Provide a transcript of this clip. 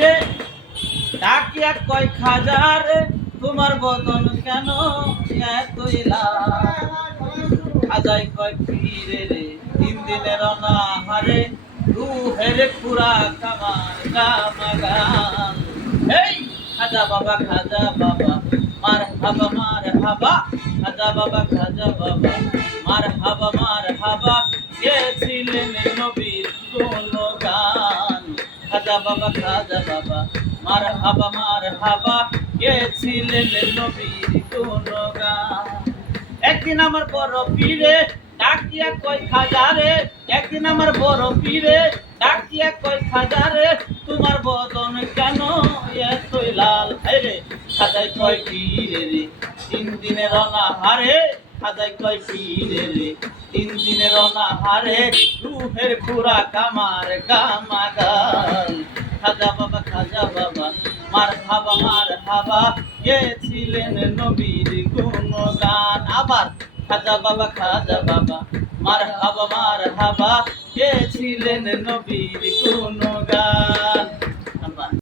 পীরে ডাকিয়া কয় খাজা রে তোমার বদন কেন এতই লাল খাজাই কয় পীরে রে তিন দিনের অনাহারে রুহের খুরাক আমার গামাগান এই খাজা বাবা মার হাবা খাজা বাবা মার হাবা গেছিলেন নবীর গুণগান খাজা বাবা মার হাবা গেছিলেন নবীর গুণগান একদিন আমার বড় পীরে ডাকিয়া কয় খাজা রে একদিন আমার বড় পীরে ডাকিয়া কয় খাজা রে তোমার বদন কেন এতই লাল রে খাজাই কয় পীরে রে তিন দিনের অনাহারে খাজাই কয় পীরে রে তিন দিনের অনাহারে রুহের খুরাক আমার গামাগাল খাজা বাবা মার হাবা গেছিলেন নবীর গুণগান আবার খাজা বাবা মার হাবা গেছিলেন নবীর গুণগান